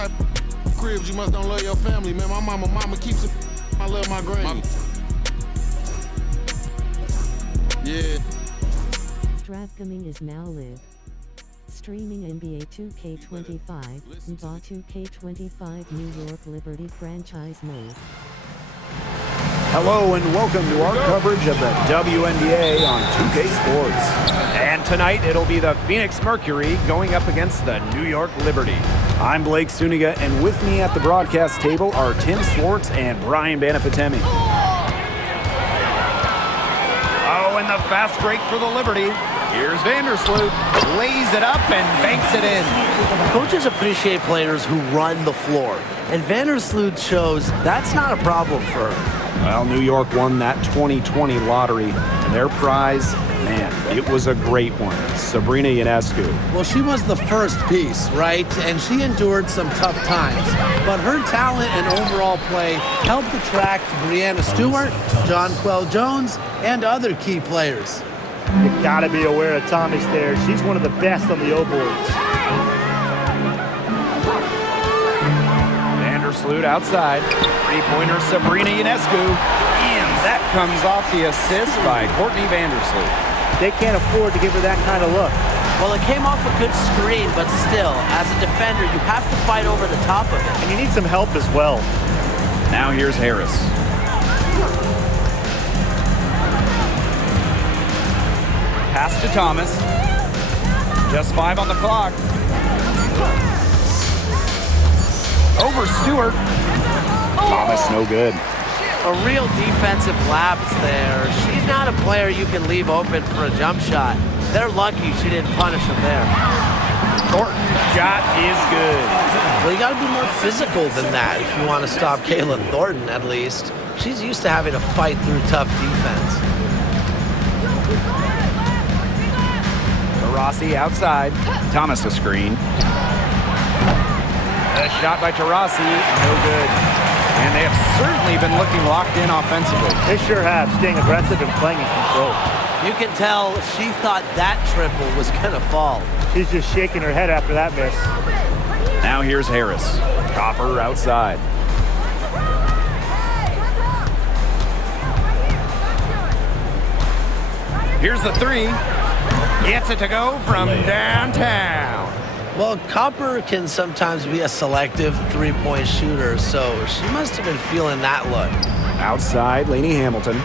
type of cribs, you must don't love your family, man. My mama keeps it. I love my granny. Yeah. DraftKings is now live. Streaming NBA 2K25, Wnba 2K25 New York Liberty franchise mode. Hello and welcome to our coverage of the WNBA on 2K Sports. And tonight it'll be the Phoenix Mercury going up against the New York Liberty. I'm Blake Suniga, and with me at the broadcast table are Tim Swartz and Brian Banafitemi. Oh, and the fast break for the Liberty. Here's Vandersloot, lays it up and banks it in. Coaches appreciate players who run the floor, and Vandersloot shows that's not a problem for her. Well, New York won that 2020 lottery, and their prize, man, it was a great one. Sabrina Ionescu. Well, she was the first piece, right? And she endured some tough times. But her talent and overall play helped attract Breanna Stewart, Jonquel Jones, and other key players. You've got to be aware of Thomas there. She's one of the best on the O-boards. Vandersloot outside. Three-pointer Sabrina Ionescu. And that comes off the assist by Courtney Vandersloot. They can't afford to give her that kind of look. Well, it came off a good screen, but still, as a defender, you have to fight over the top of it. And you need some help as well. Now here's Harris. Pass to Thomas. Just 5 on the clock. Over Stewart. Thomas, no good. A real defensive lapse there. She's not a player you can leave open for a jump shot. They're lucky she didn't punish him there. Thornton's shot is good. Well, you got to be more physical than that if you want to stop Kayla Thornton, at least. She's used to having to fight through tough defense. Taurasi outside. Thomas a screen. A shot by Taurasi, no good. And they have certainly been looking locked in offensively. They sure have, staying aggressive and playing in control. You can tell she thought that triple was going to fall. She's just shaking her head after that miss. Now here's Harris. Copper outside. Here's the three. Gets it to go from downtown. Well, Copper can sometimes be a selective three-point shooter, so she must have been feeling that look. Outside, Lainey Hamilton.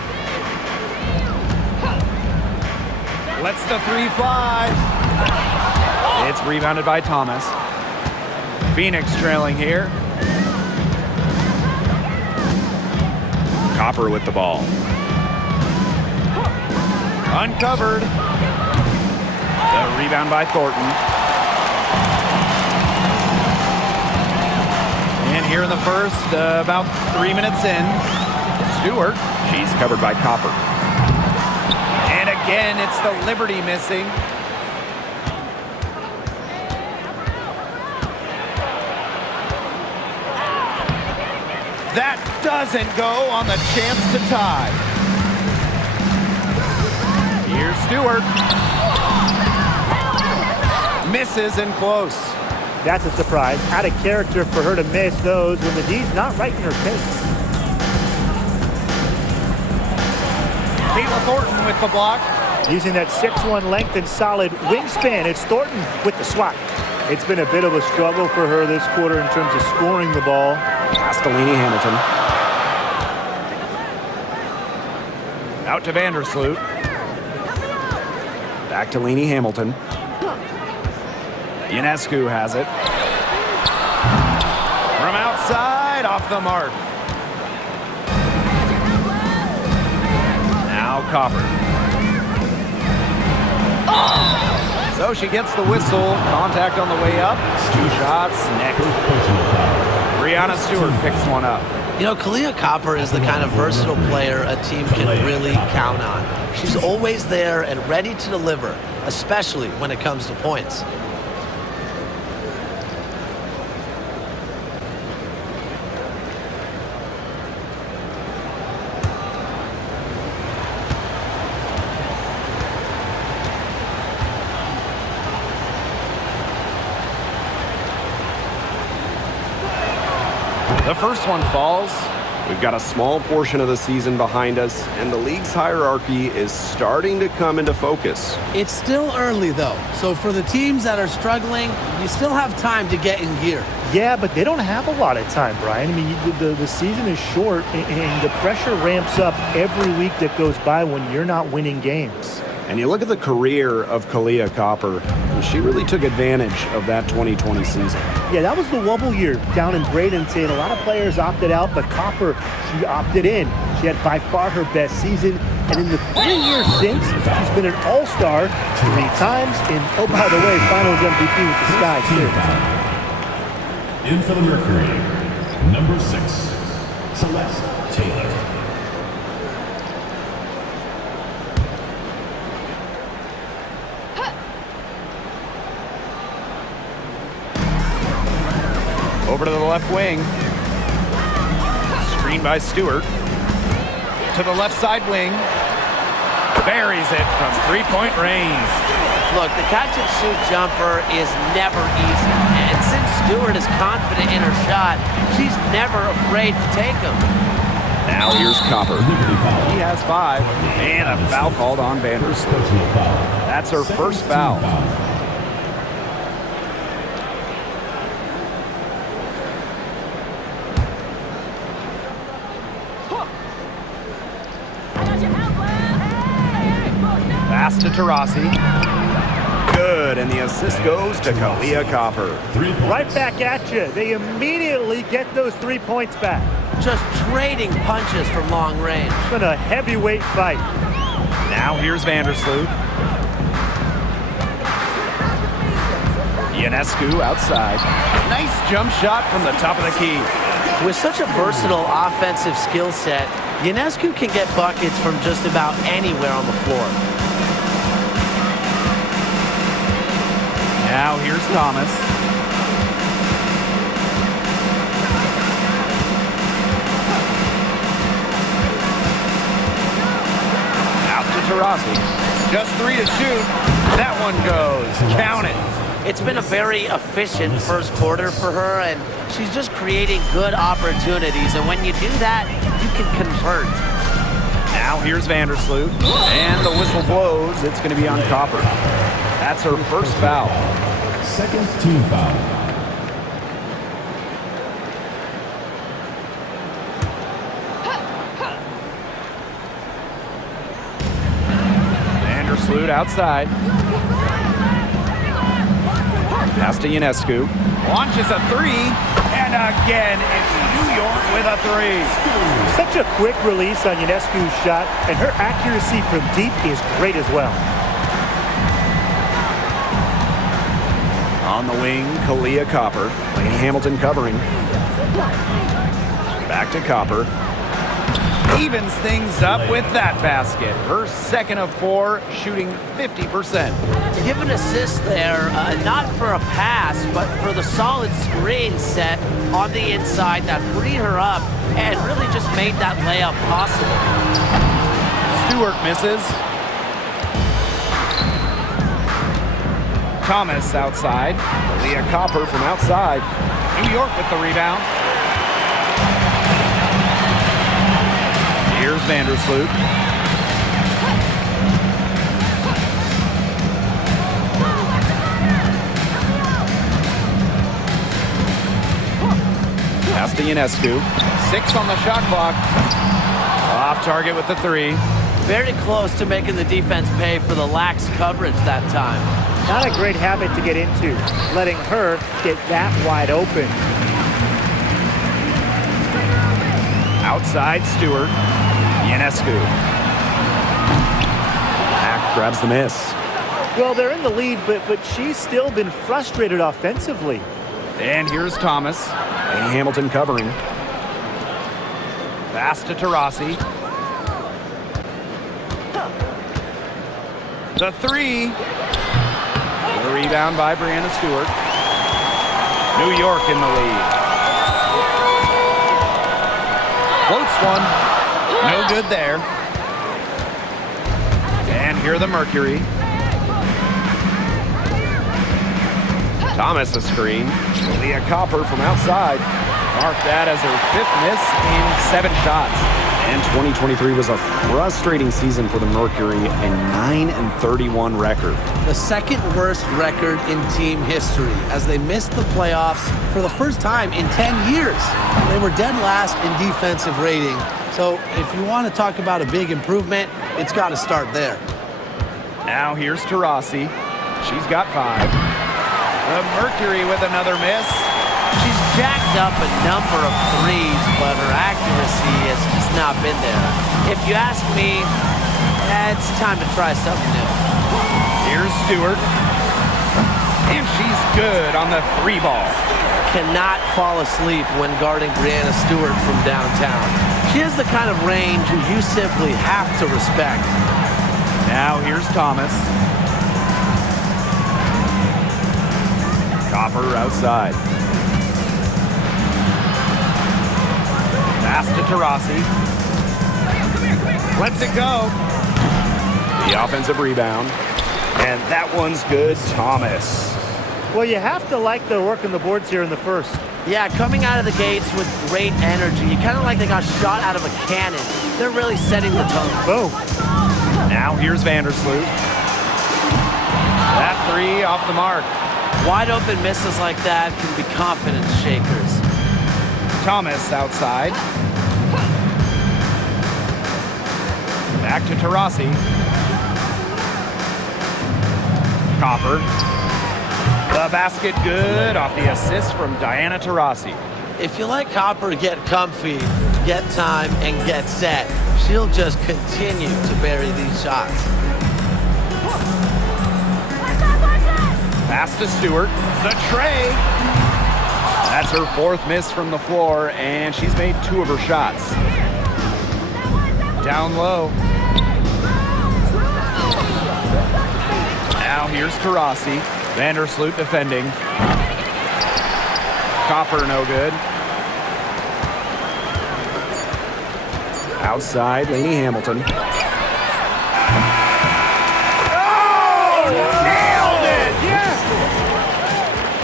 Lets the three fly. It's rebounded by Thomas. Phoenix trailing here. Copper with the ball. Uncovered. The rebound by Thornton. And here in the first, about 3 minutes in, Stewart, she's covered by Copper. And again, it's the Liberty missing. That doesn't go on the chance to tie. Here's Stewart. Misses and close. That's a surprise. Out of character for her to miss those when the D's not right in her face. Kayla Thornton with the block. Using that 6'1" length and solid wingspan, it's Thornton with the swat. It's been a bit of a struggle for her this quarter in terms of scoring the ball. Pass to Lainey Hamilton. Out to Vandersloot. Back to Lainey Hamilton. Ionescu has it. From outside, off the mark. Now Copper. So she gets the whistle. Contact on the way up. 2 shots next. Breanna Stewart picks one up. You know, Kalia Copper is the kind of versatile player a team can really count on. She's always there and ready to deliver, especially when it comes to points. The first one falls. We've got a small portion of the season behind us, and the league's hierarchy is starting to come into focus. It's still early, though, so for the teams that are struggling, you still have time to get in gear. Yeah, but they don't have a lot of time, Brian. I mean, the season is short, and the pressure ramps up every week that goes by when you're not winning games. And you look at the career of Kalia Copper, and she really took advantage of that 2020 season. Yeah, that was the Wnba year down in Bradenton. A lot of players opted out, but Copper, she opted in. She had by far her best season. And in the 3 years since, she's been an all-star 3 times. And, oh, by the way, finals MVP with the Sky, too. In for the Mercury, number 6, Celeste Taylor. Over to the left wing. Screen by Stewart. To the left side wing. Buries it from three-point range. Look, the catch-and-shoot jumper is never easy. And since Stewart is confident in her shot, she's never afraid to take them. Now here's Copper. He has 5. And a foul called on Vandersloot. That's her first foul. Pass to Taurasi. Good, and the assist goes to Kalia Copper. Right back at you. They immediately get those 3 points back. Just trading punches from long range. It's been a heavyweight fight. Now here's Vandersloot. Ionescu outside. Nice jump shot from the top of the key. With such a versatile offensive skill set, Ionescu can get buckets from just about anywhere on the floor. Now here's Thomas. Out to Taurasi. Just 3 to shoot. That one goes. Count it. It's been a very efficient first quarter for her, and she's just creating good opportunities. And when you do that, you can convert. Now here's Vandersloot. And the whistle blows. It's going to be on Copper. That's her first foul. Second team foul. Vandersloot outside. Pass to Ionescu. Launches a 3. And again, it's New York with a 3. Such a quick release on Ionescu's shot, and her accuracy from deep is great as well. On the wing, Kalia Copper. Lady Hamilton covering. Back to Copper. Evens things up with that basket. Her second of 4, shooting 50%. Give an assist there, not for a pass, but for the solid screen set on the inside that freed her up and really just made that layup possible. Stewart misses. Thomas outside. Kalia Copper from outside. New York with the rebound. Here's Vandersloot. Pass to Ionescu. 6 on the shot clock. Off target with the 3. Very close to making the defense pay for the lax coverage that time. Not a great habit to get into, letting her get that wide open. Outside Stewart. Ionescu. Mack grabs the miss. Well, they're in the lead, but she's still been frustrated offensively. And here's Thomas. And Hamilton covering. Pass to Taurasi. The 3. The rebound by Breanna Stewart. New York in the lead. Floats one. No good there. And here the Mercury. Thomas a screen. Kalia Copper from outside. Mark that as her 5th miss in 7 shots. And 2023 was a frustrating season for the Mercury, a 9-31 record. The second worst record in team history as they missed the playoffs for the first time in 10 years. They were dead last in defensive rating. So if you want to talk about a big improvement, it's got to start there. Now here's Taurasi. She's got 5. The Mercury with another miss. She's jacked up a number of threes, but her accuracy has just not been there. If you ask me, it's time to try something new. Here's Stewart. And she's good on the 3 ball. Cannot fall asleep when guarding Brianna Stewart from downtown. She has the kind of range you simply have to respect. Now here's Thomas. Copper outside. Pass to Taurasi. Lets it go. The offensive rebound. And that one's good, Thomas. Well, you have to like their work on the boards here in the first. Yeah, coming out of the gates with great energy. Kind of like they got shot out of a cannon. They're really setting the tone. Boom. Now here's Vandersloot. That 3 off the mark. Wide open misses like that can be confidence shakers. Thomas outside. Back to Taurasi. Copper. The basket good off the assist from Diana Taurasi. If you let Copper get comfy, get time, and get set, she'll just continue to bury these shots. Pass to Stewart. The tray. That's her 4th miss from the floor, and she's made 2 of her shots. Down low. Now here's Taurasi. Vandersloot defending. Copper no good. Outside, Lainey Hamilton. Oh! Nailed it! Yes!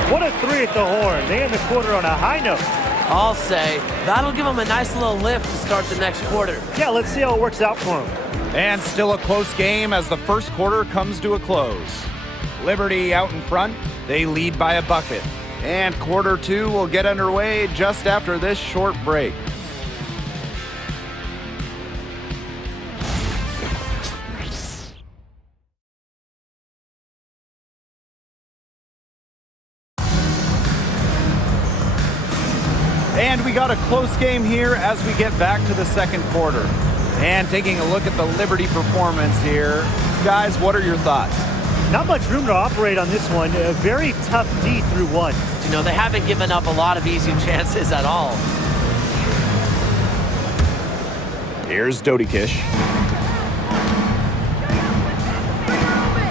What a 3 at the horn. They end the quarter on a high note. I'll say that'll give them a nice little lift to start the next quarter. Yeah, let's see how it works out for them. And still a close game as the first quarter comes to a close. Liberty out in front. They lead by a bucket. And quarter 2 will get underway just after this short break. And we got a close game here as we get back to the second quarter. And taking a look at the Liberty performance here. Guys, what are your thoughts? Not much room to operate on this one. A very tough D through 1. You know, they haven't given up a lot of easy chances at all. Here's Dodikish.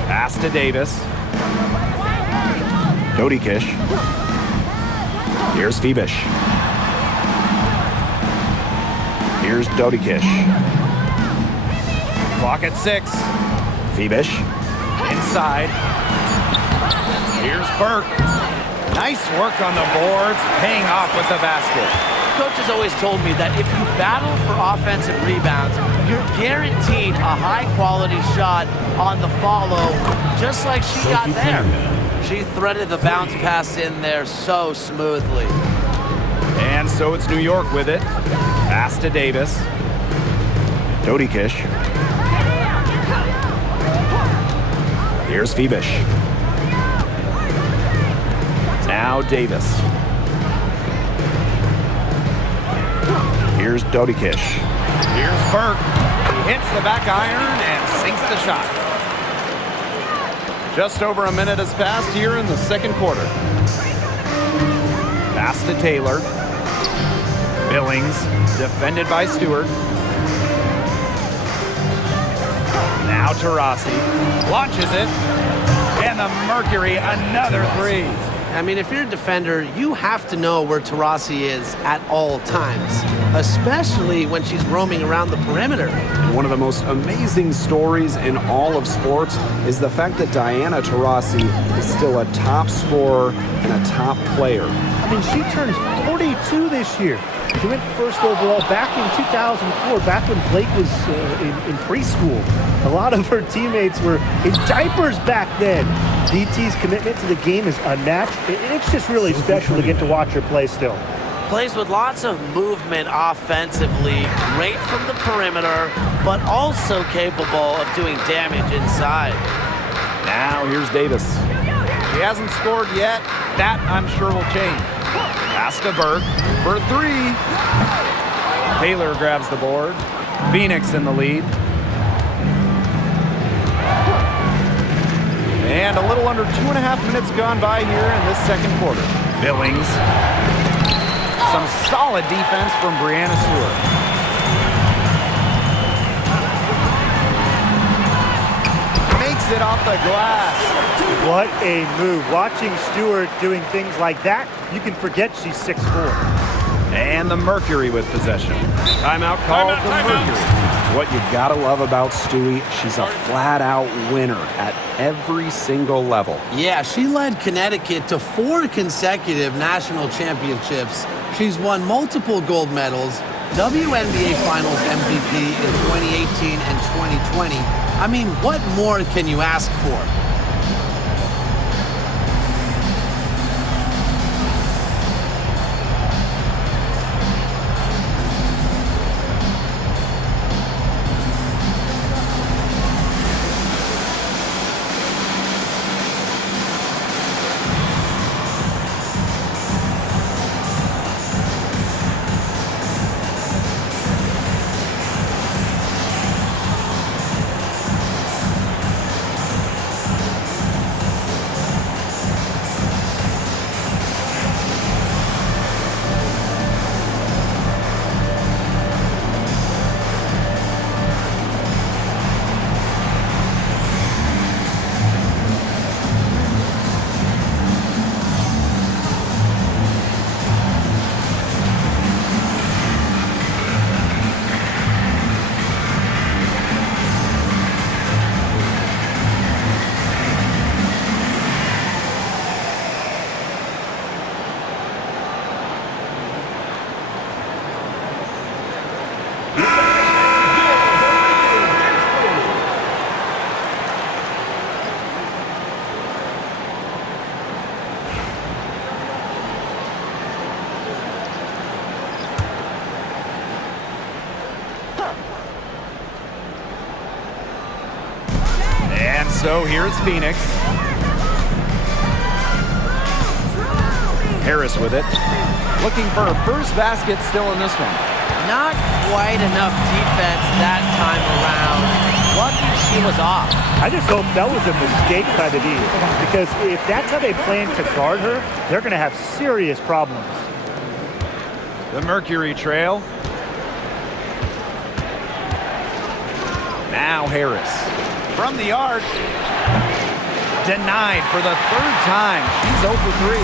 Pass to Davis. Dodikish. Here's Phoebish. Here's Dodikish. Clock at 6. Phoebish. Inside. Here's Burke. Nice work on the boards, paying off with the basket. Coach has always told me that if you battle for offensive rebounds, you're guaranteed a high-quality shot on the follow, just like she got there. She threaded the bounce pass in there so smoothly. And so it's New York with it. Pass to Davis. Dodikish. Here's Phoebish. Now Davis. Here's Dodikish. Here's Burke. He hits the back iron and sinks the shot. Just over a minute has passed here in the second quarter. Pass to Taylor. Billings, defended by Stewart. Now Taurasi launches it, and the Mercury another 3. I mean, if you're a defender, you have to know where Taurasi is at all times, especially when she's roaming around the perimeter. One of the most amazing stories in all of sports is the fact that Diana Taurasi is still a top scorer and a top player. I mean, she turns 42 this year. She went first overall back in 2004, back when Blake was in preschool. A lot of her teammates were in diapers back then. DT's commitment to the game is unmatched. It's just really special to get to watch her play still. Plays with lots of movement offensively, great from the perimeter, but also capable of doing damage inside. Now here's Davis. She hasn't scored yet. That, I'm sure, will change. Pass to Burke for three. Taylor grabs the board. Phoenix in the lead. And a little under 2.5 minutes gone by here in this second quarter. Billings. Some solid defense from Brianna Stewart. Makes it off the glass. What a move. Watching Stewart doing things like that, you can forget she's 6'4". And the Mercury with possession. Timeout called the Mercury. What you gotta love about Stewie, she's a flat-out winner at every single level. Yeah, she led Connecticut to 4 consecutive national championships. She's won multiple gold medals, WNBA Finals MVP in 2018 and 2020. I mean, what more can you ask for? So here's Phoenix. Harris with it. Looking for her first basket still in this one. Not quite enough defense that time around. Lucky she was off. I just hope that was a mistake by the D, because if that's how they plan to guard her, they're going to have serious problems. The Mercury trail. Now Harris. From the arc. Denied for the third time. She's 0 for 3.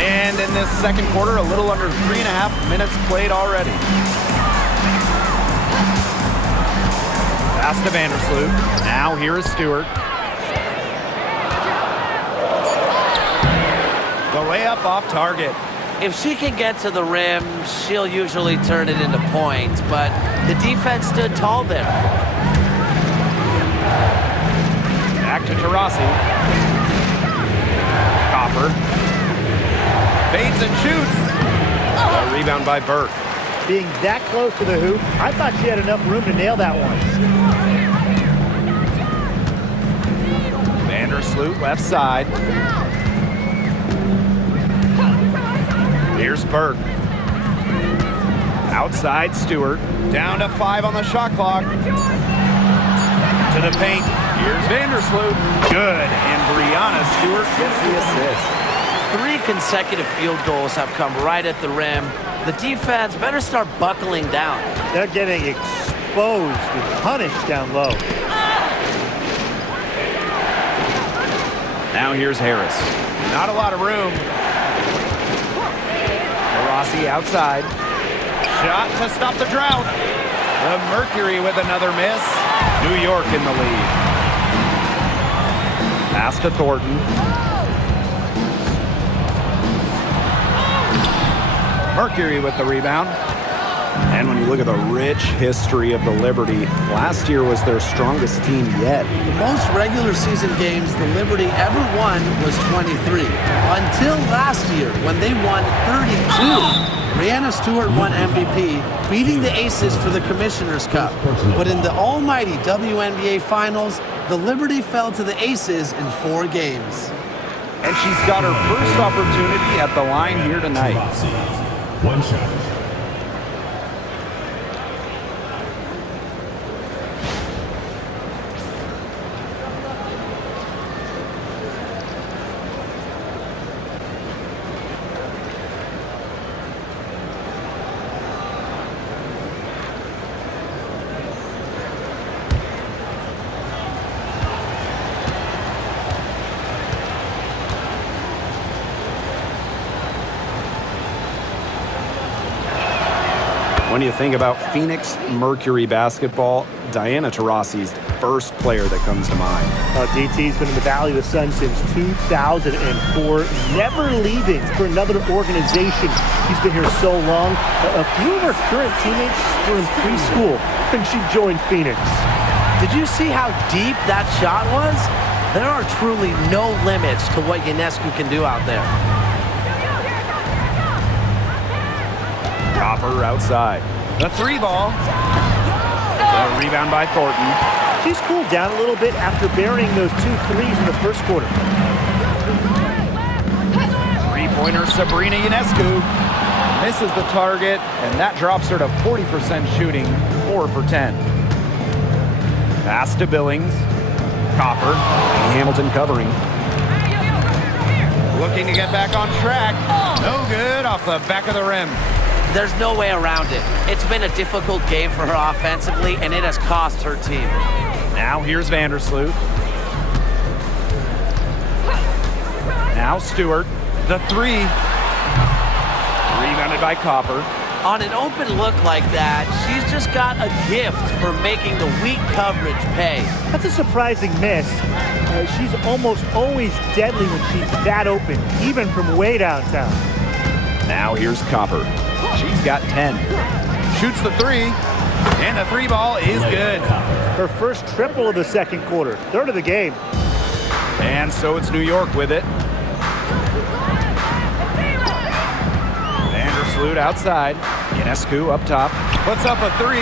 And in this second quarter, a little under 3.5 minutes played already. Pass to Vandersloot. Now here is Stewart. The layup off target. If she can get to the rim, she'll usually turn it into points, but the defense stood tall there. Back to Taurasi. Copper. Fades and shoots. A rebound by Burke. Being that close to the hoop, I thought she had enough room to nail that one. Vandersloot left side. Here's Burke. Outside Stewart. Down to 5 on the shot clock. To the paint. Here's Vandersloot. Good. And Brianna Stewart gets the assist. 3 consecutive field goals have come right at the rim. The defense better start buckling down. They're getting exposed and punished down low. Now here's Harris. Not a lot of room. Rossi outside. Shot to stop the drought. The Mercury with another miss. New York in the lead. Pass to Thornton. Mercury with the rebound. And when you look at the rich history of the Liberty, last year was their strongest team yet. The most regular season games the Liberty ever won was 23. Until last year when they won 32. Brianna Stewart won MVP, beating the Aces for the Commissioner's Cup. But in the almighty WNBA Finals, the Liberty fell to the Aces in 4 games. And she's got her first opportunity at the line here tonight. One shot. When you think about Phoenix Mercury basketball, Diana Taurasi's the first player that comes to mind. DT's been in the Valley of the Sun since 2004, never leaving for another organization. She's been here so long. A few of her current teammates were in preschool when she joined Phoenix. Did you see how deep that shot was? There are truly no limits to what Ionescu can do out there. Copper outside. The 3 ball. The rebound by Thornton. She's cooled down a little bit after burying those 2 threes in the first quarter. 3-pointer Sabrina Ionescu misses the target, and that drops her to 40% shooting, 4 for 10. Pass to Billings. Copper. Hamilton covering. Looking to get back on track. No good off the back of the rim. There's no way around it. It's been a difficult game for her offensively, and it has cost her team. Now here's Vandersloot. Now Stewart. The 3. Rebounded by Copper. On an open look like that, she's just got a gift for making the weak coverage pay. That's a surprising miss. She's almost always deadly when she's that open, even from way downtown. Now here's Copper. She's got 10. Shoots the 3, and the 3 ball is good. Her first triple of the second quarter, 3rd of the game. And so it's New York with it. Vandersloot outside. Ionescu up top. Puts up a 3.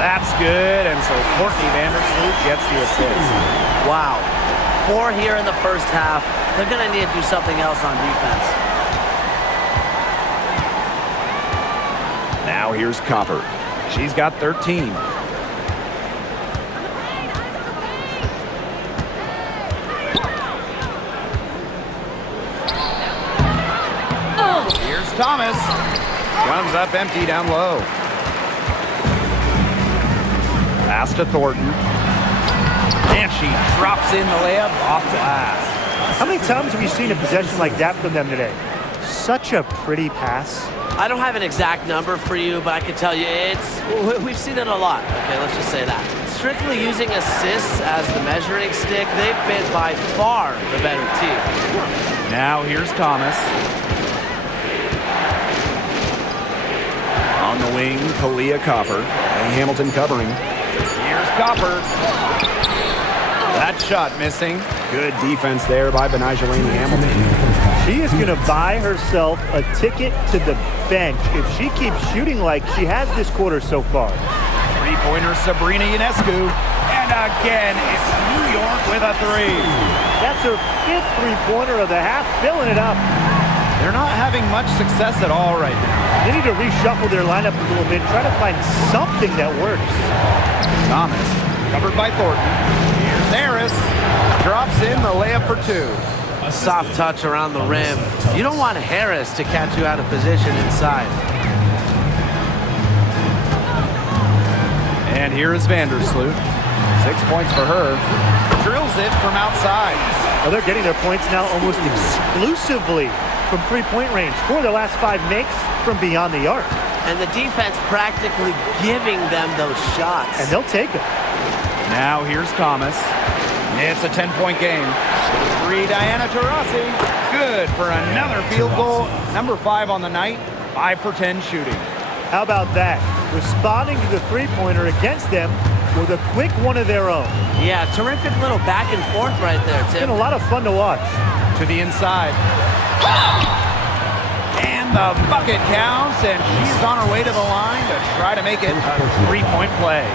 That's good, and so Courtney Vandersloot gets the assist. Wow. 4 here in the first half. They're going to need to do something else on defense. Now here's Copper. She's got 13. Here's Thomas. Comes up empty down low. Pass to Thornton. And she drops in the layup off glass. How many times have you seen a possession like that from them today? Such a pretty pass. I don't have an exact number for you, but I can tell you we've seen it a lot. Okay, let's just say that. Strictly using assists as the measuring stick, they've been by far the better team. Now here's Thomas. On the wing, Kalia Copper. And Hamilton covering. Here's Copper. That shot missing. Good defense there by Benajelani Hamilton. She is going to buy herself a ticket to the bench if she keeps shooting like she has this quarter so far. 3-pointer Sabrina Ionescu. And again, it's New York with a 3. That's her 5th 3-pointer of the half, filling it up. They're not having much success at all right now. They need to reshuffle their lineup a little bit, try to find something that works. Thomas, covered by Thornton. Here's Harris. Drops in the layup for 2. A soft touch around the rim. You don't want Harris to catch you out of position inside. And here is Vandersloot. 6 points for her. drills it from outside. Well, they're getting their points now almost exclusively from three-point range. 4 of their last 5 makes from beyond the arc. And the defense practically giving them those shots. And they'll take them. Now here's Thomas. It's a 10-point game. 3, Diana Taurasi. Good for another field goal. Number 5 on the night. 5 for 10 shooting. How about that? Responding to the three-pointer against them with a quick one of their own. Yeah, terrific little back and forth right there, It's been Tim. a lot of fun to watch. To the inside. And the bucket counts, and she's on her way to the line to try to make it a 3-point play.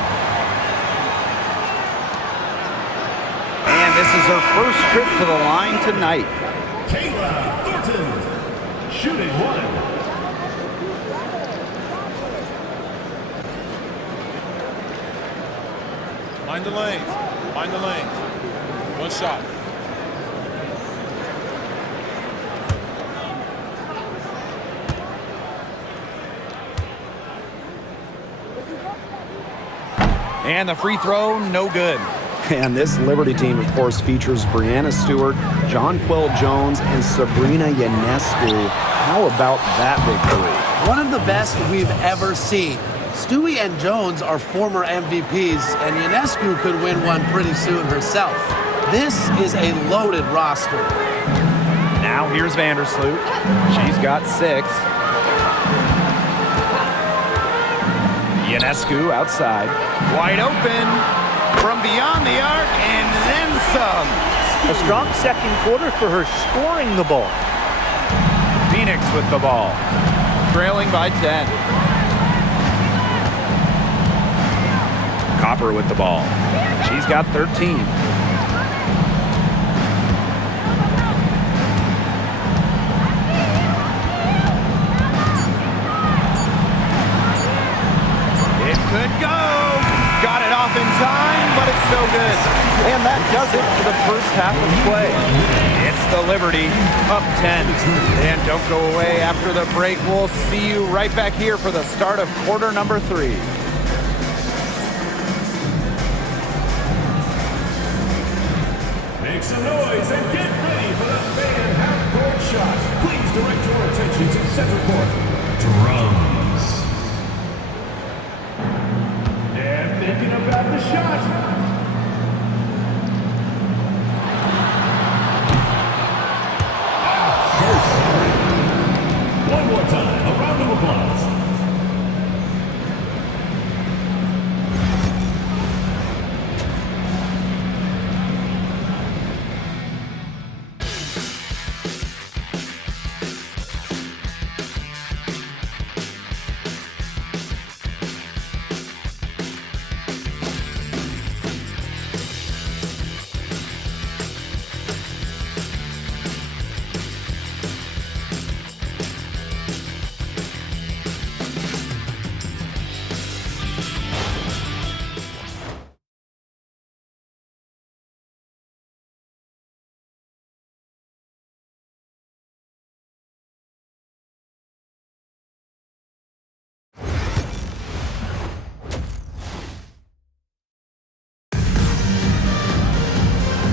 And this is her first trip to the line tonight. Kayla Thornton, shooting 1. Find the lanes. Find the lanes. One shot. And the free throw, no good. And this Liberty team, of course, features Brianna Stewart, Jonquel Jones, and Sabrina Ionescu. How about that victory? One of the best we've ever seen. Stewie and Jones are former MVPs, and Ionescu could win one pretty soon herself. This is a loaded roster. Now here's Vandersloot. She's got 6. Ionescu outside. Wide open from beyond the arc, and then some. A strong second quarter for her scoring the ball. Phoenix with the ball. Trailing by 10. Copper with the ball. She's got 13. It could go. Got it off in time, but it's no good. And that does it for the first half of play. It's the Liberty up 10. And don't go away after the break. We'll see you right back here for the start of quarter number 3. Make some noise and get ready for the fan half-court shot. Please direct your attention to center court. Drums. And thinking about the shot. So sorry. One more time, a round of applause.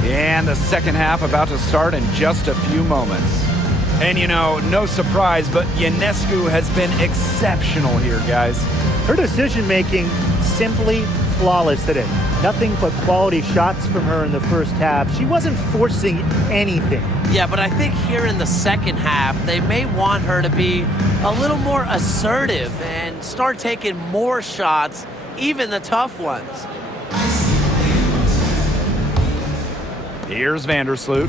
And the second half about to start in just a few moments. And you know, no surprise, but Ionescu has been exceptional here, guys. Her decision-making simply flawless today. Nothing but quality shots from her in the first half. She wasn't forcing anything. Yeah, but I think here in the second half, they may want her to be a little more assertive and start taking more shots, even the tough ones. Here's Vandersloot.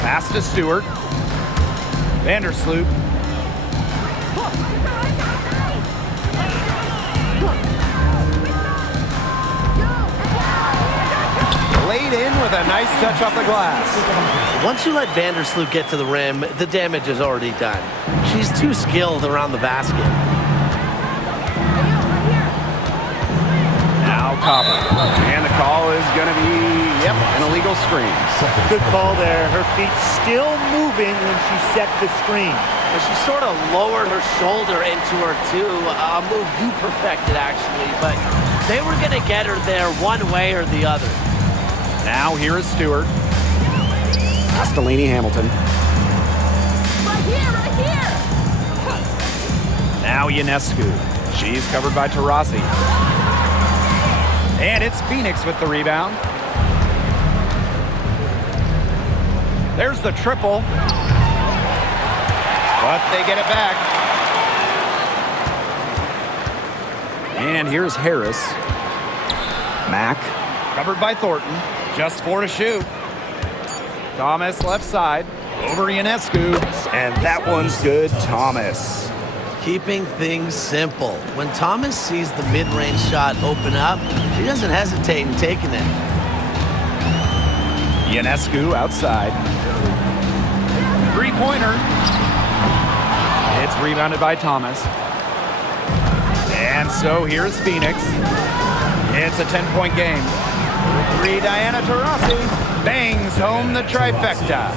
Pass to Stewart. Vandersloot. Laid in with a nice touch off the glass. Once you let Vandersloot get to the rim, the damage is already done. She's too skilled around the basket. Now Copper. And the call is going to be, an illegal screens. Good call there. Her feet still moving when she set the screen. But she sort of lowered her shoulder into her too. A move you perfected, actually. But they were going to get her there one way or the other. Now here is Stewart. Castellini Hamilton. Right here! Now Ionescu. She's covered by Taurasi. And it's Phoenix with the rebound. There's the triple. But they get it back. And here's Harris. Mack. Covered by Thornton. Just 4 to shoot. Thomas left side. Over Ionescu. And that one's good. Thomas. Keeping things simple. When Thomas sees the mid-range shot open up, she doesn't hesitate in taking it. Ionescu outside. Three-pointer. It's rebounded by Thomas. And so here's Phoenix. It's a 10-point game. 3, Diana Taurasi bangs home the trifecta.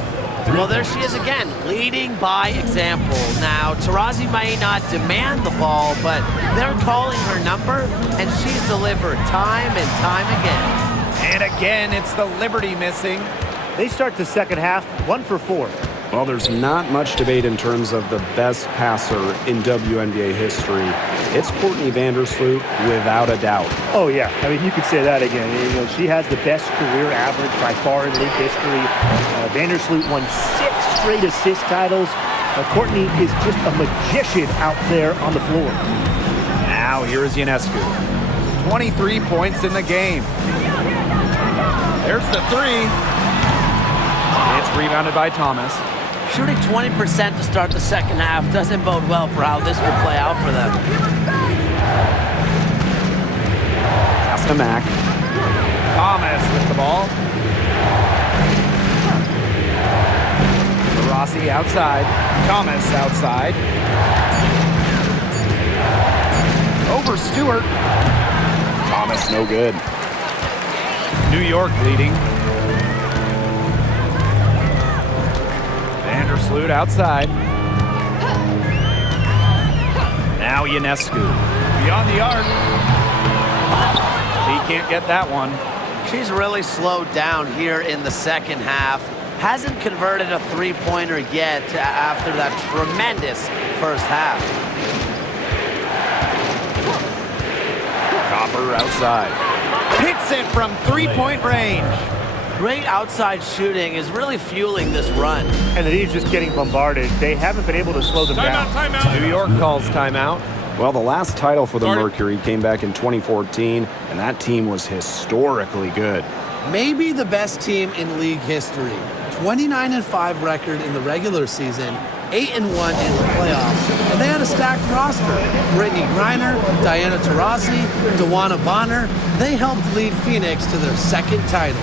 Well, there she is again, leading by example. Now, Taurasi may not demand the ball, but they're calling her number, and she's delivered time and time again. And again, it's the Liberty missing. They start the second half 1 for 4. Well, there's not much debate in terms of the best passer in WNBA history. It's Courtney Vandersloot, without a doubt. Oh, yeah. I mean, you could say that again. You know, she has the best career average by far in league history. Vandersloot won 6 straight assist titles. Courtney is just a magician out there on the floor. Now, here is Ionescu. 23 points in the game. There's the 3. It's rebounded by Thomas. Shooting 20% to start the second half doesn't bode well for how this will play out for them. Pass to Mack. Thomas with the ball. Rossi outside. Thomas outside. Over Stewart. Thomas no good. New York leading. Vandersloot outside. Now Ionescu. Beyond the arc. She can't get that one. She's really slowed down here in the second half. Hasn't converted a three-pointer yet after that tremendous first half. Copper outside. Hits it from three-point range. Great outside shooting is really fueling this run. And the Heat's just getting bombarded. They haven't been able to slow them down. Timeout. New York calls timeout. Well, the last title for the Mercury came back in 2014, and that team was historically good. Maybe the best team in league history. 29-5 record in the regular season, 8-1 in the playoffs, and they had a stacked roster. Brittany Griner, Diana Taurasi, Wnba Bonner, they helped lead Phoenix to their second title.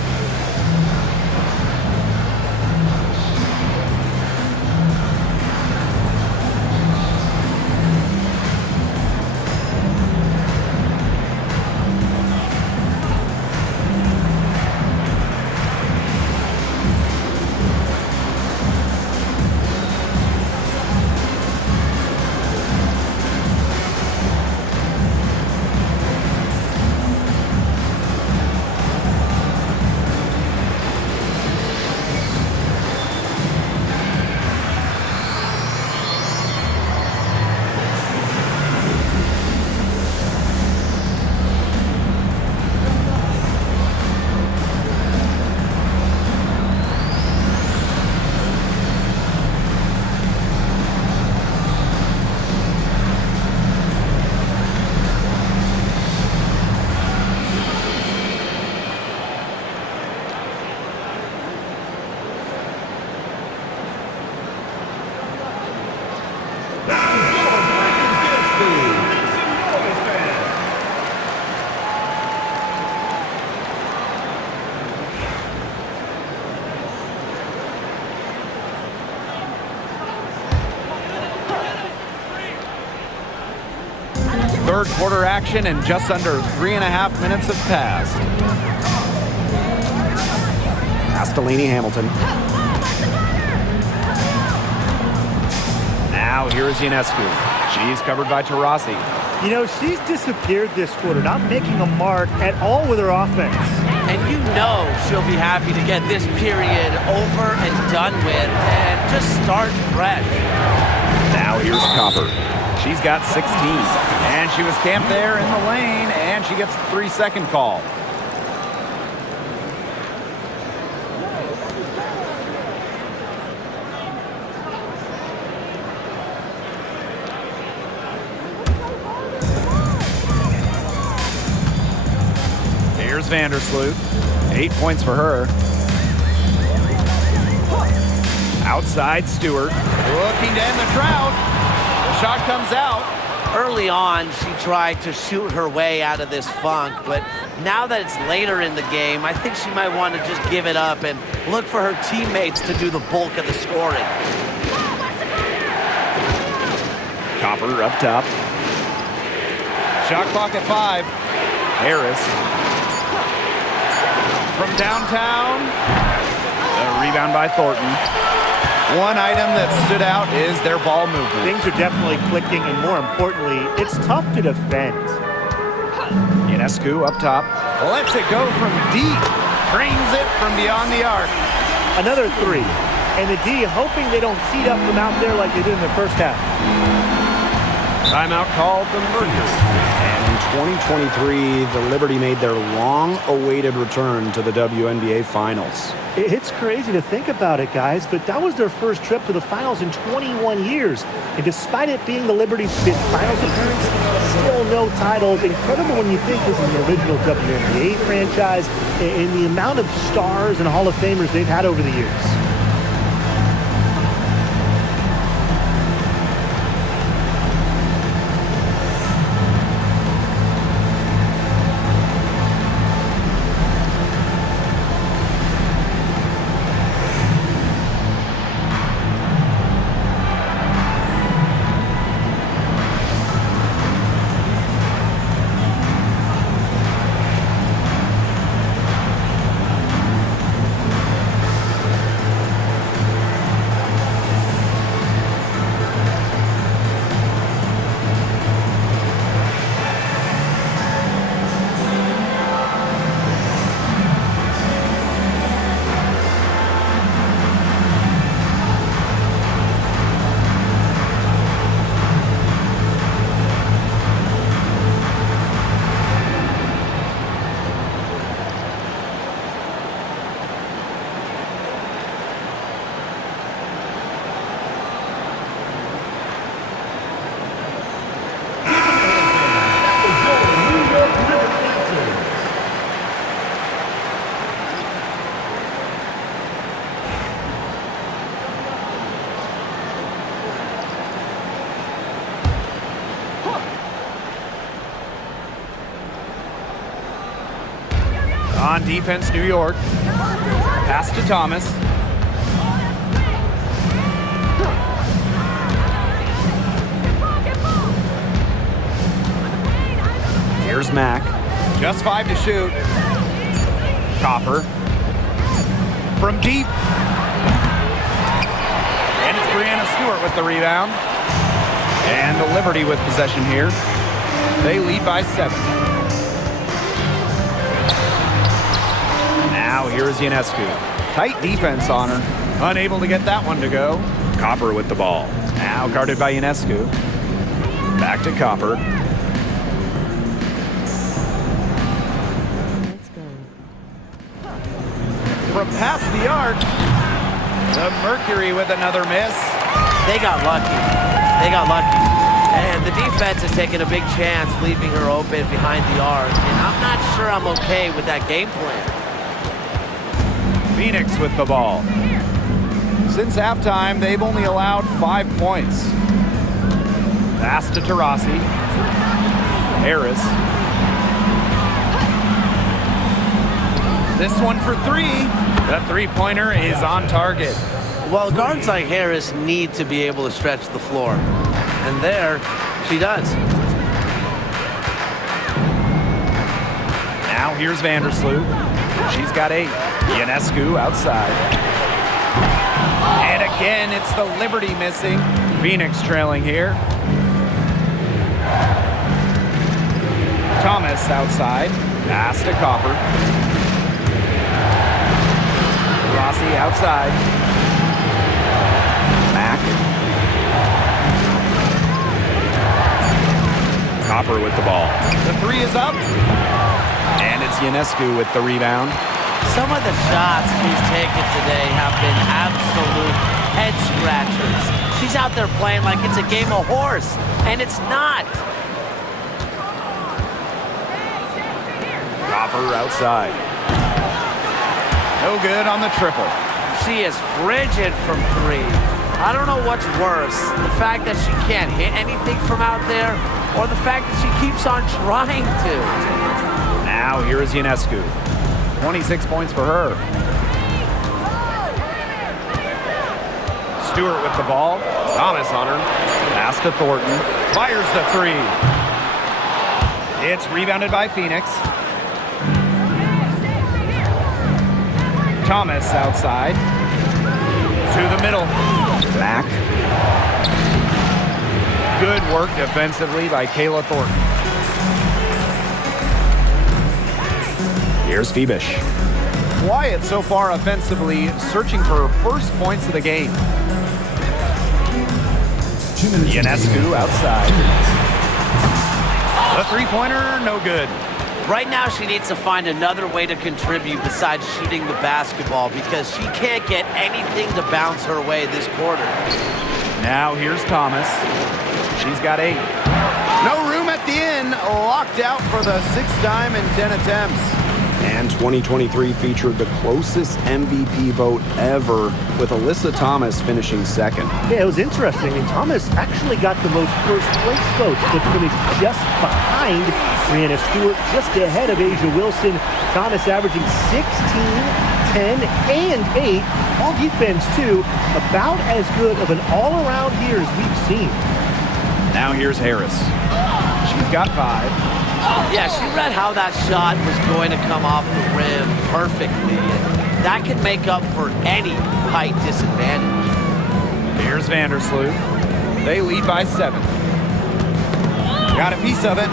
Third quarter action, and just under 3.5 minutes have passed. Pass to Lainey Hamilton. Now here's Ionescu. She's covered by Taurasi. You know, she's disappeared this quarter, not making a mark at all with her offense. And you know she'll be happy to get this period over and done with and just start fresh. Now here's Copper. She's got 16. And she was camped there in the lane, and she gets the 3-second call. Here's Vandersloot. 8 points for her. Outside Stewart. Looking to end the drought. The shot comes out. Early on, she tried to shoot her way out of this funk, but now that it's later in the game, I think she might want to just give it up and look for her teammates to do the bulk of the scoring. Copper up top. Shot clock at 5. Harris. From downtown. The rebound by Thornton. One item that stood out is their ball movement. Things are definitely clicking, and more importantly, it's tough to defend. Ionescu up top. Lets it go from deep. Brings it from beyond the arc. Another 3. And the D hoping they don't heat up from out there like they did in the first half. Timeout called the Mercury. And in 2023, the Liberty made their long-awaited return to the WNBA Finals. It's crazy to think about it, guys, but that was their first trip to the finals in 21 years. And despite it being the Liberty's 5th finals appearance, still no titles. Incredible when you think this is the original WNBA franchise and the amount of stars and Hall of Famers they've had over the years. On defense, New York. Pass to Thomas. Here's Mack. Just 5 to shoot. Copper. From deep. And it's Brianna Stewart with the rebound. And the Liberty with possession here. They lead by 7. Now here's Ionescu. Tight defense on her. Unable to get that one to go. Copper with the ball. Now guarded by Ionescu. Back to Copper. Let's go. From past the arc. The Mercury with another miss. They got lucky. They got lucky. And the defense is taking a big chance, leaving her open behind the arc. And I'm not sure I'm okay with that game plan. Phoenix with the ball. Since halftime, they've only allowed 5 points. Pass to Taurasi. Harris. This one for 3. The three-pointer is on target. Well, guards like Harris need to be able to stretch the floor. And there, she does. Now here's Vandersloot. She's got 8. Ionescu outside. And again, it's the Liberty missing. Phoenix trailing here. Thomas outside. Pass to Copper. Rossi outside. Mack. Copper with the ball. The 3 is up. And it's Ionescu with the rebound. Some of the shots she's taken today have been absolute head scratchers. She's out there playing like it's a game of horse, and it's not. Copper outside. No good on the triple. She is frigid from 3. I don't know what's worse, the fact that she can't hit anything from out there, or the fact that she keeps on trying to. Now here is Ionescu. 26 points for her. Stewart with the ball. Thomas on her. Pass to Thornton. Fires the 3. It's rebounded by Phoenix. Thomas outside. To the middle. Mack. Good work defensively by Kayla Thornton. Here's Phoebish. Quiet so far offensively, searching for her first points of the game. Ionescu outside. The 3-pointer, no good. Right now, she needs to find another way to contribute besides shooting the basketball because she can't get anything to bounce her way this quarter. Now here's Thomas. She's got 8. No room at the end. Locked out for the 6th time in 10 attempts. And 2023 featured the closest MVP vote ever, with Alyssa Thomas finishing 2nd. Yeah, it was interesting. I mean, Thomas actually got the most first-place votes, but finished just behind Brianna Stewart, just ahead of Asia Wilson. Thomas averaging 16, 10, and 8. On defense, too. About as good of an all-around year as we've seen. Now here's Harris. She's got 5. Yeah, she read how that shot was going to come off the rim perfectly. That can make up for any height disadvantage. Here's Vandersloot. They lead by 7. Got a piece of it.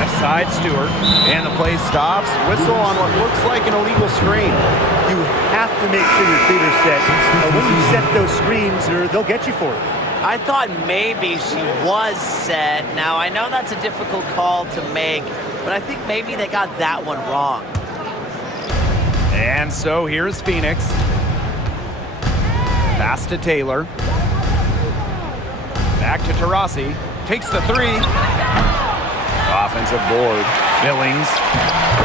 Left side, Stewart. And the play stops. Whistle on what looks like an illegal screen. You have to make sure your feet are set. When you set those screens, they'll get you for it. I thought maybe she was set. Now, I know that's a difficult call to make, but I think maybe they got that one wrong. And so here's Phoenix. Pass to Taylor. Back to Taurasi. Takes the 3. Offensive board. Billings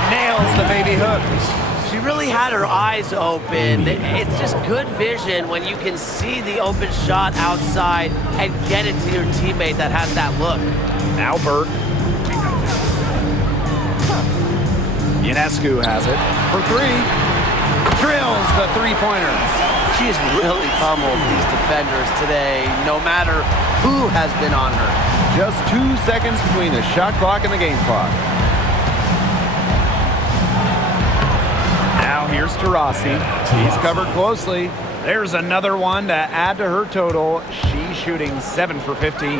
nails the baby hook. She really had her eyes open. It's just good vision when you can see the open shot outside and get it to your teammate that has that look. Now Burke. Ionescu has it for 3. Drills the 3-pointer. She's really pummeled these defenders today, no matter who has been on her. Just 2 seconds between the shot clock and the game clock. Now here's Taurasi. He's covered closely. There's another one to add to her total. She's shooting 7 for 15.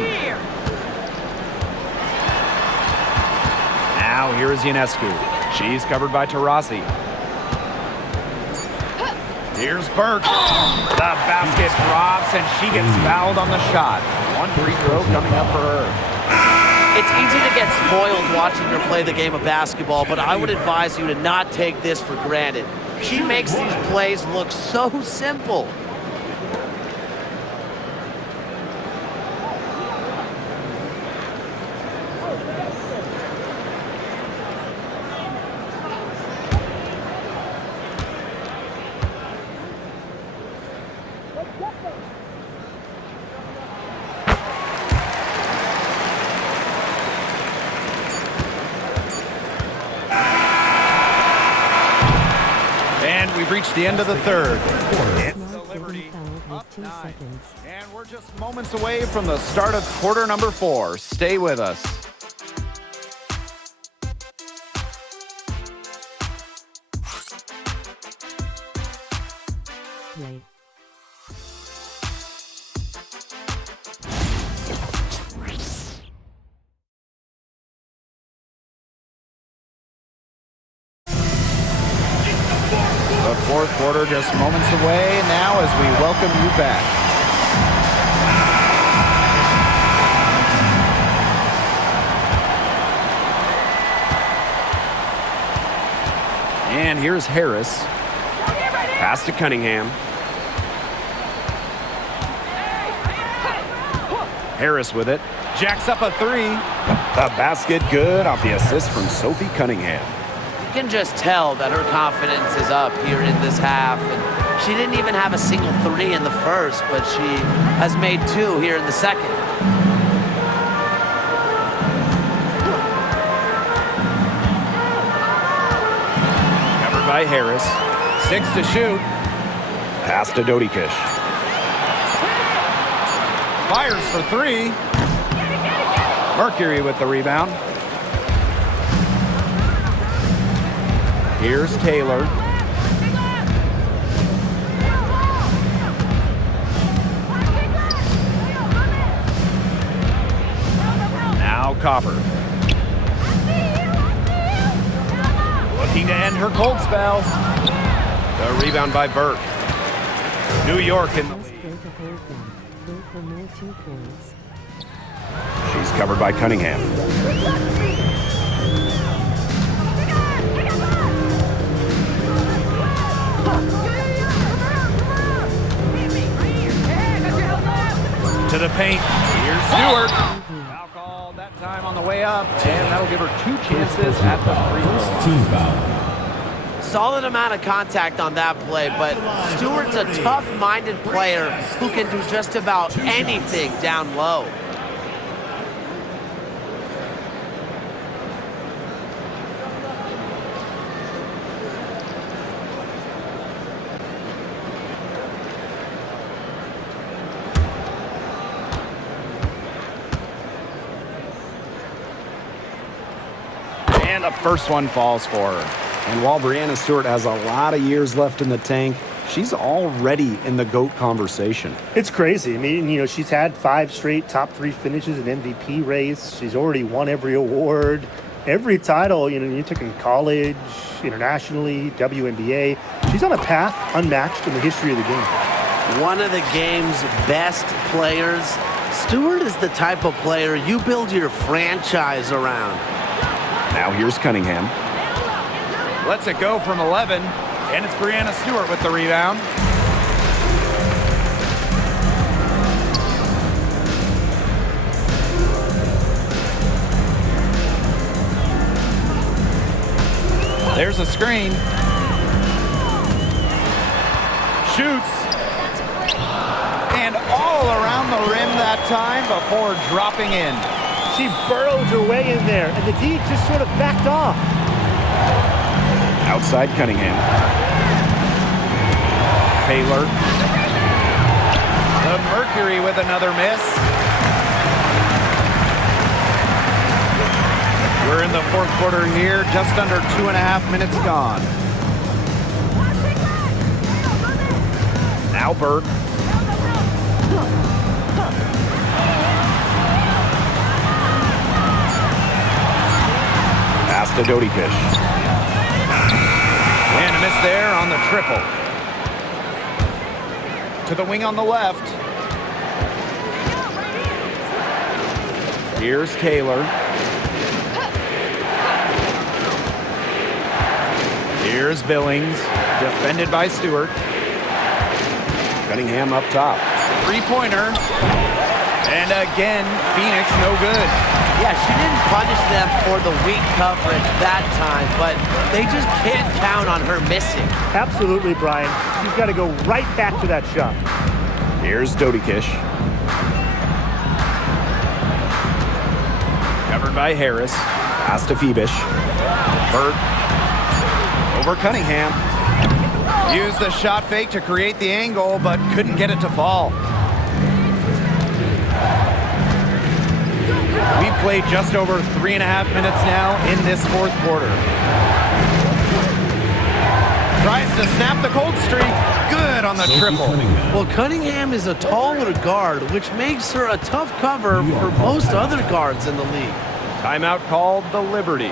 Now here's Ionescu. She's covered by Taurasi. Here's Burke. The basket drops and she gets fouled on the shot. 1 free throw coming up for her. It's easy to get spoiled watching her play the game of basketball, but I would advise you to not take this for granted. She makes these plays look so simple. We've reached the end of the 3rd. It's the Mark Liberty getting fouled up with 2 9. seconds. And we're just moments away from the start of quarter number 4. Stay with us. replay. The fourth quarter just moments away now as we welcome you back. And here's Harris. Pass to Cunningham. Harris with it. Jacks up a three. The basket good off the assist from Sophie Cunningham. You can just tell that her confidence is up here in this half. And she didn't even have a single three in the first, but she has made two here in the second. Covered by Harris. 6 to shoot. Pass to Dodikish. Fires for three. Mercury with the rebound. Here's Taylor. Now Copper. Looking to end her cold spell. The rebound by Burke. New York in the Just go to hold them. Go for more 2 points. She's covered by Cunningham. to the paint. Here's Stewart. Foul call that time on the way up, and that'll give her 2 chances at the free throw. Team foul. Solid amount of contact on that play, but Stewart's a tough-minded player who can do just about anything down low. And the first one falls for her. And while Breanna Stewart has a lot of years left in the tank, she's already in the GOAT conversation. It's crazy. I mean, you know, she's had 5 straight top 3 finishes in MVP race. She's already won every award, every title. You know, you took in college, internationally, WNBA. She's on a path unmatched in the history of the game. One of the game's best players. Stewart is the type of player you build your franchise around. Now here's Cunningham. Lets it go from 11, and it's Breanna Stewart with the rebound. There's a screen. Shoots. And all around the rim that time before dropping in. She burrowed her way in there, and the D just sort of backed off. Outside Cunningham. Taylor. The Mercury with another miss. We're in the fourth quarter here, just under 2.5 minutes gone. Now Burke. Pass to Dodikish. And a miss there on the triple. To the wing on the left. Here's Taylor. Here's Billings, defended by Stewart. Cunningham up top. 3-pointer. And again, Phoenix no good. Yeah, she didn't punish them for the weak coverage that time, but they just can't count on her missing. Absolutely, Brian. She's got to go right back to that shot. Here's Dodikish. Covered by Harris. Pass to Phoebish. Burt over Cunningham. Used the shot fake to create the angle, but couldn't get it to fall. We've played just over 3.5 minutes now in this fourth quarter. Tries to snap the cold streak. Good on the triple. Well, Cunningham is a taller guard, which makes her a tough cover for most other guards in the league. Timeout called the Liberty.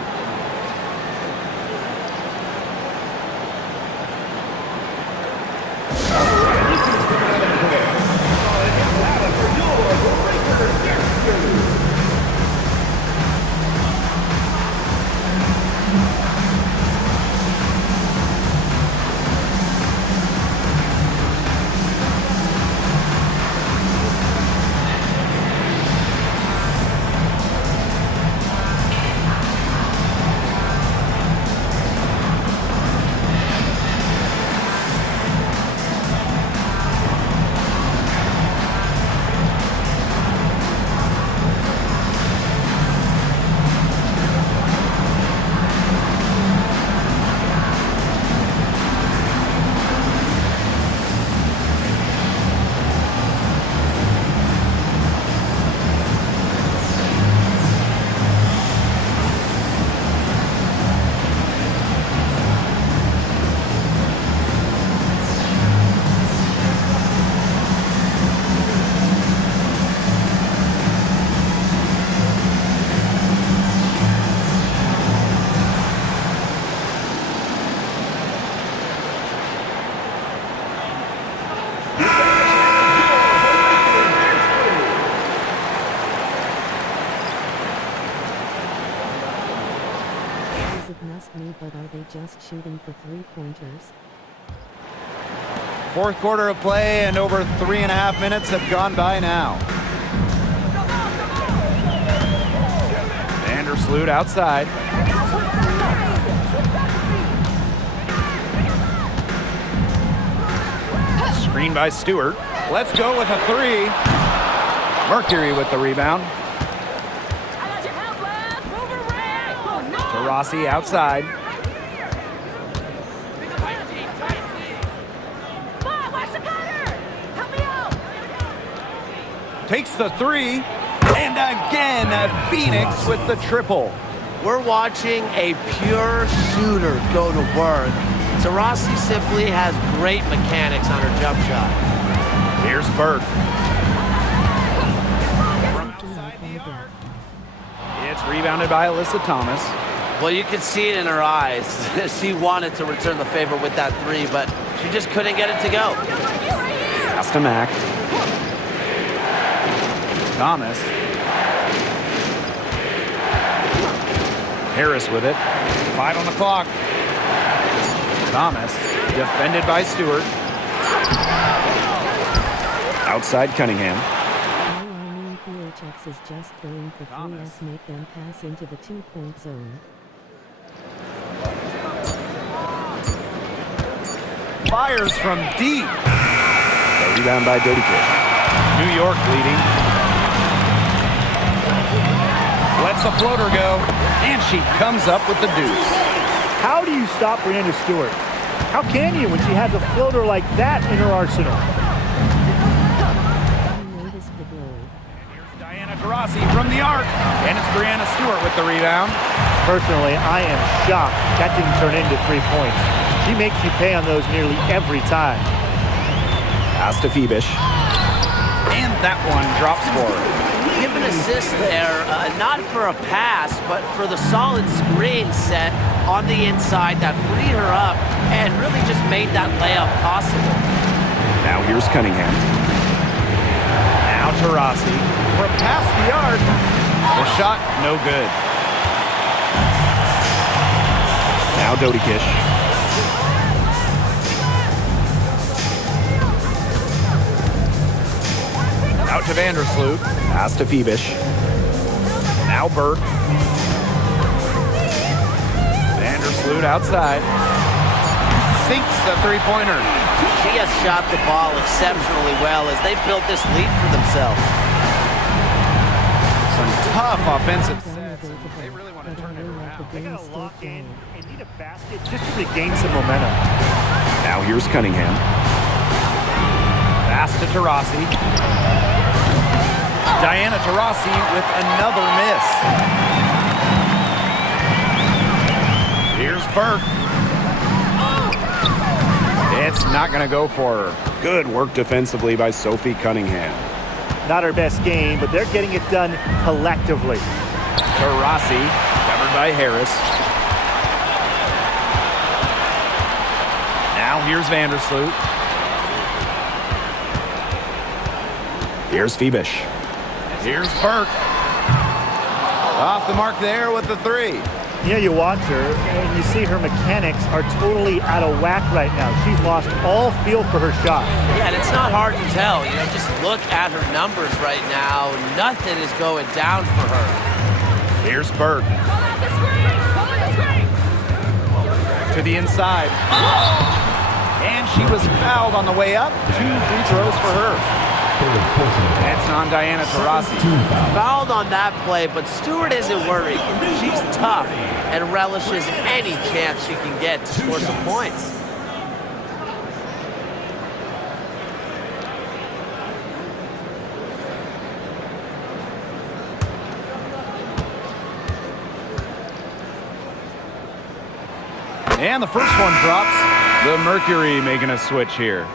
Must me, but are they just shooting for three-pointers? Fourth quarter of play, and over 3.5 minutes have gone by now. Vandersloot outside. Screen by Stewart. Let's go with a three. Mercury with the rebound. Rossi outside. Takes the three. And again, Phoenix with the triple. We're watching a pure shooter go to work. Taurasi simply has great mechanics on her jump shot. Here's Burke. It's rebounded by Alyssa Thomas. Well, you can see it in her eyes. She wanted to return the favor with that three, but she just couldn't get it to go. Pass to Mack. Thomas. Harris with it. 5 on the clock. Thomas, defended by Stewart. Outside Cunningham. PHX is just going for 3S, make them pass into the 2-point zone. Fires from deep. The rebound by Dodikic. New York leading. Lets a floater go, and she comes up with the deuce. How do you stop Brianna Stewart? How can you when she has a floater like that in her arsenal? Diana Taurasi from the arc, and it's Brianna Stewart with the rebound. Personally, I am shocked that didn't turn into 3 points. She makes you pay on those nearly every time. Pass to Phoebish. And that one drops for her. Give an assist there, not for a pass, but for the solid screen set on the inside that freed her up and really just made that layup possible. Now here's Cunningham. Now Taurasi. From past the arc. The shot, no good. Now Dodikic. Out to Vandersloot. Pass to Phoebish. Now Burke. Vandersloot outside. Sinks the three-pointer. She has shot the ball exceptionally well as they built this lead for themselves. Some tough offensive sets. They really want to turn it around. They gotta lock in and need a basket just to regain some momentum. Now here's Cunningham. Pass to Taurasi. Diana Taurasi with another miss. Here's Burke. It's not going to go for her. Good work defensively by Sophie Cunningham. Not her best game, but they're getting it done collectively. Taurasi, covered by Harris. Now here's Vandersloot. Here's Phoebish. Here's Burke. Off the mark there with the three. You know, you watch her, and you see her mechanics are totally out of whack right now. She's lost all feel for her shot. Yeah, and it's not hard to tell. You know, just look at her numbers right now. Nothing is going down for her. Here's Burke. To the inside. And she was fouled on the way up. 2 free throws for her. It's on Diana Taurasi. Fouled on that play, but Stewart isn't worried. She's tough and relishes any chance she can get to score some points. And the first one drops. The Mercury making a switch here.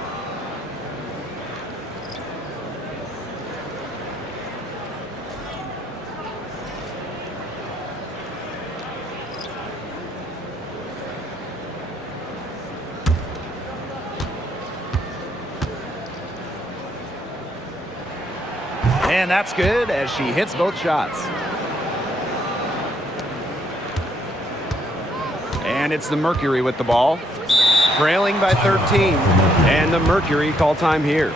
And that's good as she hits both shots. And it's the Mercury with the ball. Trailing by 13. And the Mercury call time here.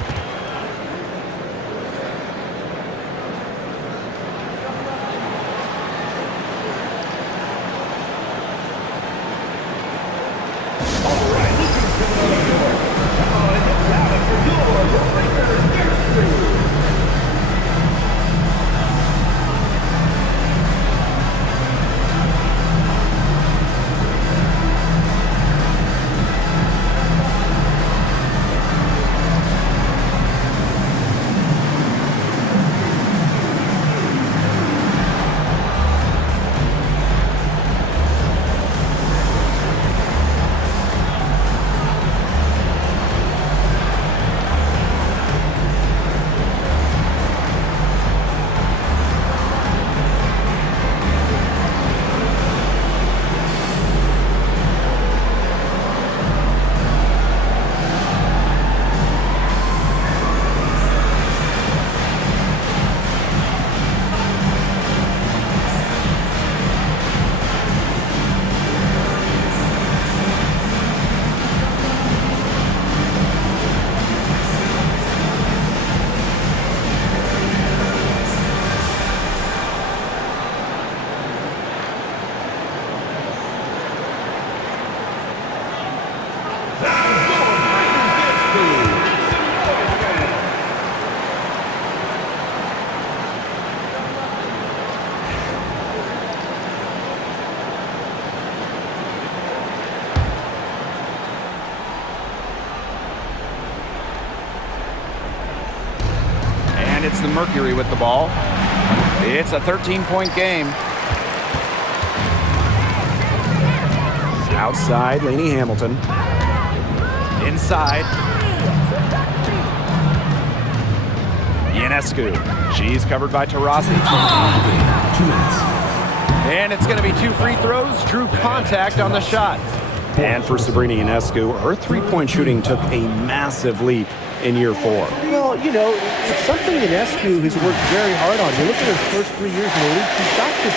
It's the Mercury with the ball. It's a 13-point game. Outside, Lainey Hamilton. Inside. Ionescu. She's covered by Taurasi. And it's going to be 2 free throws. Drew contact on the shot. And for Sabrina Ionescu, her three-point shooting took a massive leap in year 4. Well, you know, it's something Ionescu has worked very hard on. You look at her first 3 years in the league, she shot to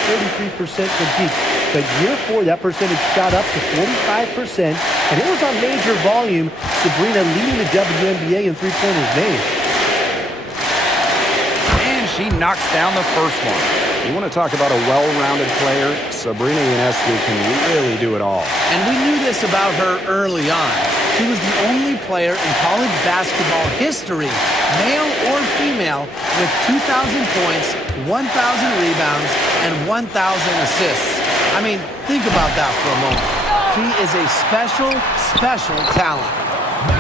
33% from deep. But year 4, that percentage shot up to 45%, and it was on major volume. Sabrina leading the WNBA in three-pointers made. And she knocks down the first one. You want to talk about a well-rounded player? Sabrina Ionescu can really do it all. And we knew this about her early on. She was the only player in college basketball history, male or female, with 2,000 points, 1,000 rebounds, and 1,000 assists. I mean, think about that for a moment. She is a special, special talent.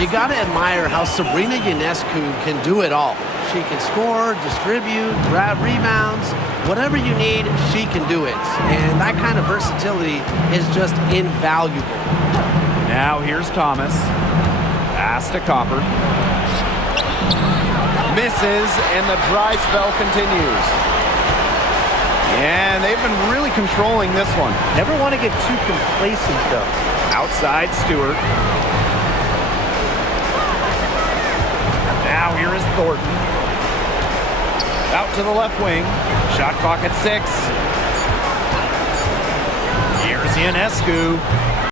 You got to admire how Sabrina Ionescu can do it all. She can score, distribute, grab rebounds, whatever you need, she can do it. And that kind of versatility is just invaluable. Now here's Thomas. Pass to Copper. Misses, and the dry spell continues. And they've been really controlling this one. Never want to get too complacent, though. Outside Stewart. Now here is Thornton. Out to the left wing. Shot clock at 6. Here's Ionescu.